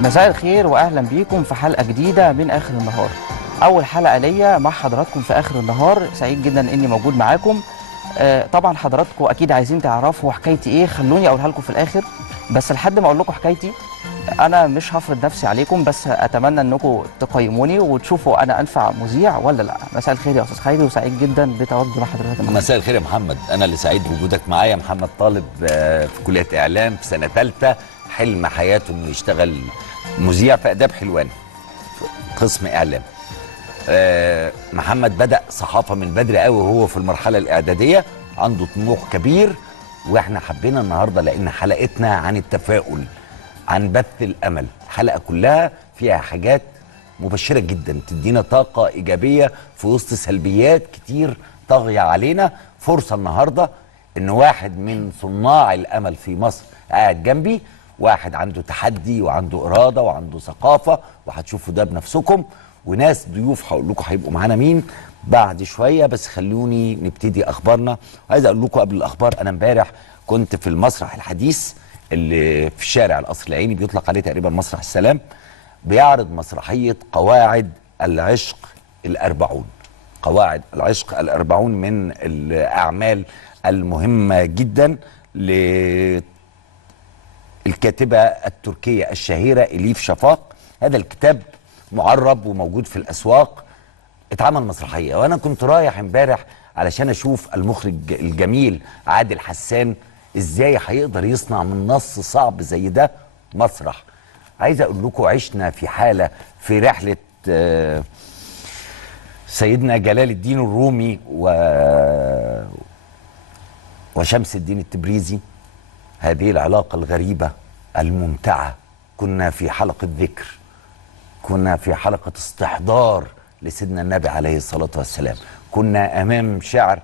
مساء الخير واهلا بيكم في حلقه جديده من اخر النهار. اول حلقه ليا مع حضراتكم في اخر النهار، سعيد جدا اني موجود معاكم. طبعا حضراتكم اكيد عايزين تعرفوا حكايتي ايه، خلوني اقولها لكم في الاخر. بس لحد ما اقول لكم حكايتي انا مش هفرض نفسي عليكم، بس اتمنى انكم تقيموني وتشوفوا انا انفع مذيع ولا لا. مساء الخير يا استاذ خيري، وسعيد جدا بتواجدي مع حضرتك. مساء الخير يا محمد، انا اللي سعيد بوجودك معايا. محمد طالب في كليه اعلام في سنه ثالثه، حلم حياته انه يشتغل مذيع في اداب حلوان قسم اعلام. محمد بدأ صحافه من بدري قوي وهو في المرحله الاعداديه، عنده طموح كبير، واحنا حبينا النهارده لان حلقتنا عن التفاؤل، عن بث الامل. الحلقه كلها فيها حاجات مبشره جدا تدينا طاقه ايجابيه في وسط سلبيات كتير طاغيه علينا. فرصه النهارده ان واحد من صناع الامل في مصر قاعد جنبي، واحد عنده تحدي وعنده اراده وعنده ثقافه، وهتشوفوا ده بنفسكم. وناس ضيوف هقول لكم هيبقوا معانا مين بعد شويه، بس خلوني نبتدي اخبارنا. عايز اقول لكم قبل الاخبار، انا امبارح كنت في المسرح الحديث اللي في شارع القصر العيني، بيطلق عليه تقريبا مسرح السلام، بيعرض مسرحيه قواعد العشق الأربعون. قواعد العشق الأربعون من الأعمال المهمة جدا للكاتبة التركية الشهيرة إليف شفاق. هذا الكتاب معرب وموجود في الأسواق، اتعمل مسرحية، وأنا كنت رايح امبارح علشان أشوف المخرج الجميل عادل حسان إزاي هيقدر يصنع من نص صعب زي ده مسرح. عايز أقول لكم عشنا في حالة في رحلة سيدنا جلال الدين الرومي وشمس الدين التبريزي، هذه العلاقة الغريبة الممتعة. كنا في حلقة ذكر، كنا في حلقة استحضار لسيدنا النبي عليه الصلاة والسلام، كنا أمام شعر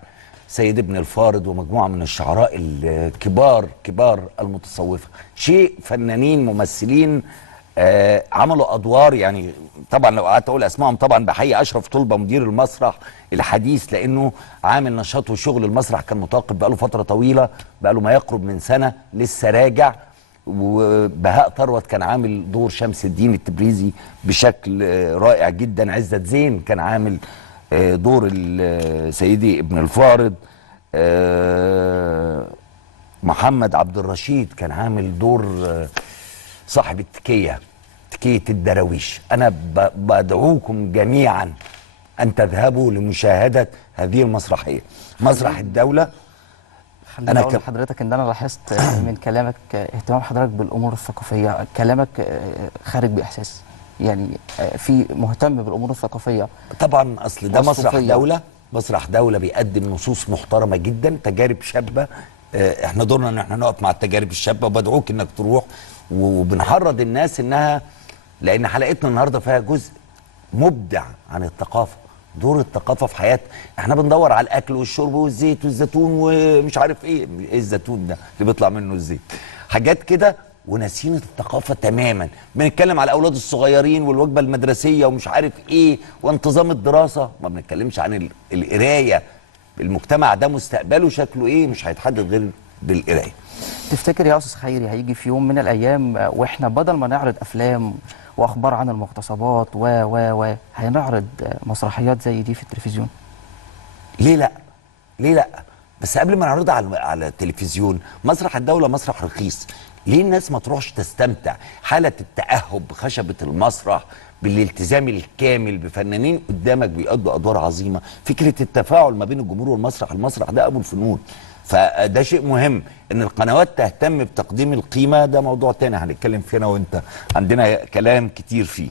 سيد ابن الفارض ومجموعة من الشعراء الكبار كبار المتصوفة، شيء فنانين ممثلين عملوا ادوار. يعني طبعا لو قعدت اقول اسمائهم طبعا بحيي اشرف طلبه مدير المسرح الحديث، لانه عامل نشاط وشغل. المسرح كان متوقف بقاله فتره طويله، بقاله ما يقرب من سنه لسه راجع. وبهاء ثروت كان عامل دور شمس الدين التبريزي بشكل رائع جدا. عزت زين كان عامل دور سيدي ابن الفارض. محمد عبد الرشيد كان عامل دور صاحب التكية، تكية الدراويش. أنا بدعوكم جميعا أن تذهبوا لمشاهدة هذه المسرحية، مسرح الدولة. خليني أقول لحضرتك إن أنا لاحظت من كلامك اهتمام حضرتك بالأمور الثقافية، كلامك خارج بإحساس، يعني في مهتم بالأمور الثقافية. طبعا أصل ده مسرح دولة، مسرح دولة بيقدم نصوص محترمة جدا، تجارب شابة. احنا دورنا ان احنا نقف مع التجارب الشابة، وبدعوك انك تروح. وبنحرض الناس انها، لان حلقتنا النهارده فيها جزء مبدع عن الثقافه، دور الثقافه في حياتنا. احنا بندور على الاكل والشرب والزيت والزيتون ومش عارف ايه الزيتون ده اللي بيطلع منه الزيت، حاجات كده، وناسين الثقافه تماما. بنتكلم على الاولاد الصغيرين والوجبه المدرسيه ومش عارف ايه وانتظام الدراسه، ما بنتكلمش عن القرايه. المجتمع ده مستقبله شكله ايه؟ مش هيتحدد غير بالقرايه. تفتكر يا استاذ خيري هيجي في يوم من الايام واحنا بدل ما نعرض افلام واخبار عن المغتصبات هنعرض مسرحيات زي دي في التلفزيون؟ ليه لا؟ ليه لا؟ بس قبل ما نعرضها على التلفزيون، مسرح الدولة مسرح رخيص، ليه الناس ما تروحش تستمتع؟ حالة التأهب بخشبة المسرح، بالالتزام الكامل بفنانين قدامك بيأدوا أدوار عظيمة، فكرة التفاعل ما بين الجمهور والمسرح. المسرح ده أبو الفنون، فده شيء مهم. ان القنوات تهتم بتقديم القيمة، ده موضوع تاني هنتكلم فيه انا وانت، عندنا كلام كتير فيه.